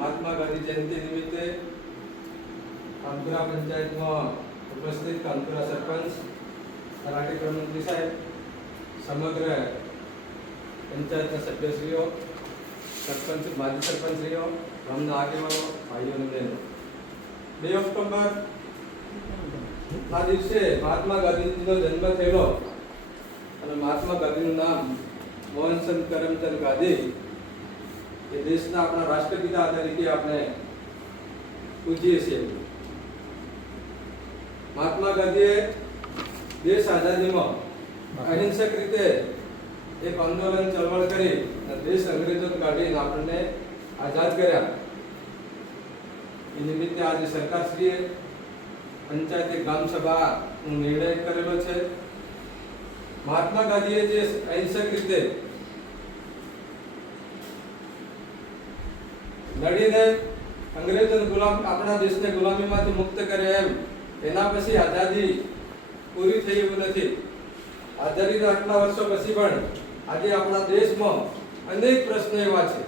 મહાત્મા ગાંધી જયંતિ નિમિત્તે કાનપુરા પંચાયતમાં ઉપસ્થિત કાનપુરા સરપંચ, તલાટી પ્રમુખજી સાહેબ, સમગ્ર પંચાયતના સભ્યશ્રીઓ, સરપંચ, માજી સરપંચશ્રીઓ, ગામના આગેવાનો, ભાઈઓ અને બહેનો, 2 ઓક્ટોબર ના દિવસે મહાત્મા ગાંધીજીનો જન્મ થયેલો અને મહાત્મા ગાંધીનું નામ મોહનચંદ કરમચંદ ગાંધી એ દેશના આપણા રાષ્ટ્રપિતા તરીકે આપણે પૂજીએ છીએ. મહાત્મા ગાંધીએ દેશ આઝાદીમાં અહિંસક રીતે એક આંદોલન ચળવળ કરી અને દેશ અંગ્રેજો કાઢીને આપણને આઝાદ કર્યા. એ નિમિત્તે આજે સરકારશ્રીએ પંચાયતે ગ્રામ સભાનો નિર્ણય કરેલો છે. મહાત્મા ગાંધીએ જે અહિંસક રીતે લડીને અંગ્રેજોને આપણા દેશને ગુલામીમાંથી મુક્ત કર્યા, એના પછી આઝાદી પૂરી થઈ એવું નથી. આઝાદીના આટલા વર્ષો પછી પણ આજે આપણા દેશમાં અનેક પ્રશ્નો એવા છે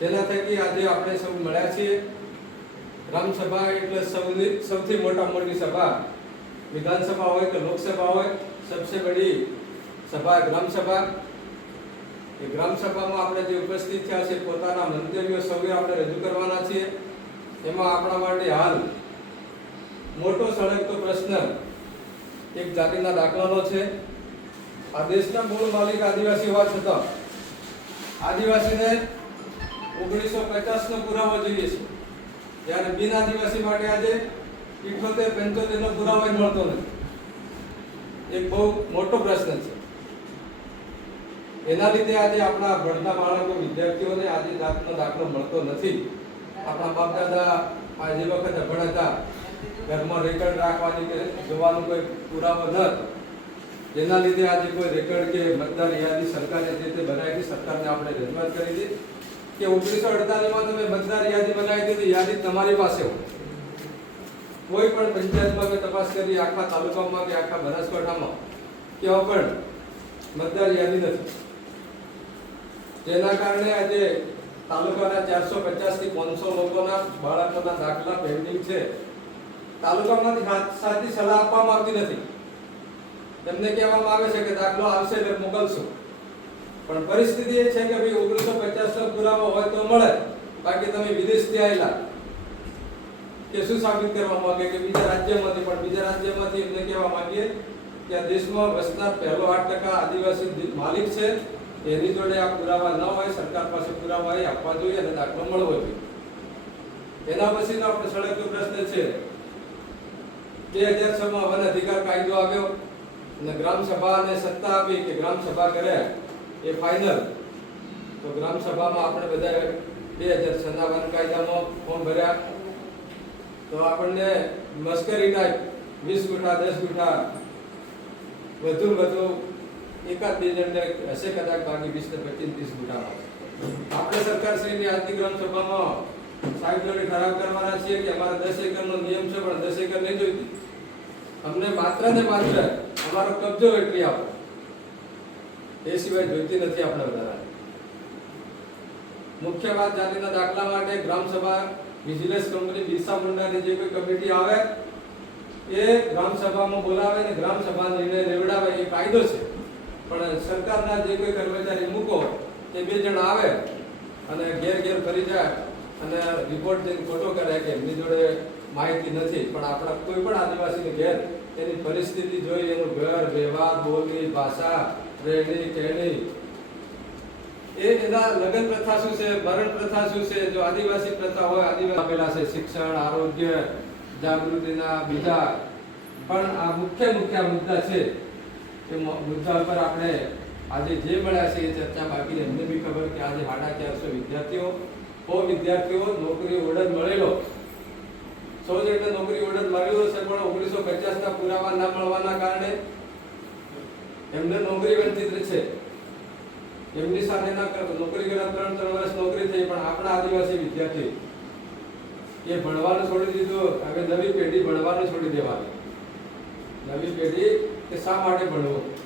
જેના થકી આજે આપણે સૌ મળ્યા છીએ. ગ્રામ સભા એટલે સૌથી મોટી સભા, વિધાનસભા હોય કે લોકસભા હોય, સબસે બડી સભા ગ્રામ સભા. એ ગ્રામ સભામાં આપણે જે ઉપસ્થિત થયા છે પોતાના મંતવ્યો સૌએ આપણે રજૂ કરવાના છીએ. એમાં આપણા માટે હાલ મોટો સળગતો પ્રશ્ન એક જાતિના દાખલાનો છે. આ દેશના મૂળ માલિક આદિવાસી હોવા છતાં આદિવાસીને 1950 નો પુરાવો જોઈએ છે, જ્યારે બિન આદિવાસી માટે આજે 78-75 નો પુરાવો મળતો નથી. એક બહુ મોટો પ્રશ્ન છે. એના લીધે આજે આપણા ભણતા બાળકો, વિદ્યાર્થીઓને આજે જાતનો દાખલો મળતો નથી. આપણા બાપ દાદા જે વખત અભણ હતા, ઘરમાં રેકર્ડ રાખવાની કે જોવાનું કોઈ પુરાવો ન, જેના લીધે આજે કોઈ રેકર્ડ કે મતદાર યાદી સરકારે જે તે બનાવી હતી, સરકારને આપણે રજૂઆત કરી હતી કે 1948માં તમે મતદાર યાદી બનાવી હતી, યાદી તમારી પાસે હોય. કોઈ પણ પંચાયતમાં કે તપાસ કરી આખા તાલુકામાં કે આખા બનાસકાંઠામાં કેવા પણ મતદાર યાદી નથી. જેના કારણે આજે તાલુકાના 450 થી 500 લોકોના બાળકોના દાખલા પેન્ડિંગ છે. તાલુકામાંથી સાચી સલાહ આપવામાં આવતી નથી. તેમને કહેવામાં આવે છે કે દાખલો આવશે એટલે મોકલશું, પણ પરિસ્થિતિ એ છે કે ભાઈ 1950 નો પુરાવો હોય તો મળે, બાકી તમે વિદેશથી આવેલા કે શું સાબિત કરવા માંગે કે બીજા રાજ્યમાંથી, પણ બીજા રાજ્યમાંથી એમને કહેવા માંગીએ કે આ દેશમાં વસનાર પહેલો 8% આદિવાસી માલિક છે, એની જોડે આ પુરાવા ન હોય, સરકાર પાસે પુરાવા આપવા જોઈએ અને દાખલો મળવો જોઈએ. એના પછીનો આપણે સળગતો પ્રશ્ન છે 2006માં વન અધિકાર કાયદો આવ્યો અને ગ્રામ સભાને સત્તા આપી કે ગ્રામ સભા કરે એ ફાઇનલ. તો ગ્રામ સભામાં આપણે બધા 2006ના વન કાયદામાં ફોર્મ ભર્યા તો આપણને મસ્કરી ટાઈપ 20 ગુઠા 10 ગુઠા વધુ એકાદ બે જણને હશે કદાચ, બાકી 20 ને 25 30 ગુઠામાં આપણે સરકારશ્રીની આજની ગ્રામ સભામાં સાહેબ જોડે ઠરાવ કરવાના છીએ કે અમારા 10 એકરનો નિયમ છે, પણ 10 એકર નહીં જોઈતી, અમને માત્ર ને માત્ર અમારો કબજો એટલી આપો, એ સિવાય જોઈતી નથી આપણે વધારે. મુખ્ય વાત જાતિના દાખલા માટે ગ્રામ સભા વિજિલન્સ કંપની બિરસા મુંડાની જે કોઈ કમિટી આવે એ ગ્રામ સભામાં બોલાવે અને ગ્રામ સભા નિર્ણય લેવડાવે એ કાયદો છે. પણ સરકારના જે કોઈ કર્મચારી મૂકો તે 2 જણ આવે અને ઘેર ફરી જાય અને રિપોર્ટ જઈને ખોટો કરે કે એમની જોડે માહિતી નથી, પણ આપણા કોઈ પણ આદિવાસીની ઘેર એની પરિસ્થિતિ જોઈ, એનું ઘર, વ્યવહાર, બોલી, ભાષા, રહેણી કહેણી, એના લગ્ન પ્રથા શું છે, મરણ પ્રથા શું છે, જો આદિવાસી પ્રથા હોય, આદિવાસી આપેલા છે શિક્ષણ, આરોગ્ય, જાગૃતિના બીજા પણ આ મુખ્ય મુદ્દા છે. એ મુદ્દા પર આપણે આજે જે મળ્યા છે એ ચર્ચા બાકી. એમને બી ખબર કે આજે 450 વિદ્યાર્થીઓ નોકરી ઓર્ડર મળેલો, 100 જેટલા નોકરી ઓર્ડર મળેલો છે, પણ 1950ના પુરાવા ના મળવાના કારણે એમને નોકરી વંચિત છે. એમની સાથે નોકરી કર્યા 3 વર્ષ નોકરી થઈ, પણ આપણા આદિવાસી વિદ્યાર્થી એ ભણવાનું છોડી દીધું. હવે નવી પેઢી ભણવાનું છોડી દેવાની. નવી પેઢી કે શા માટે ભણવું,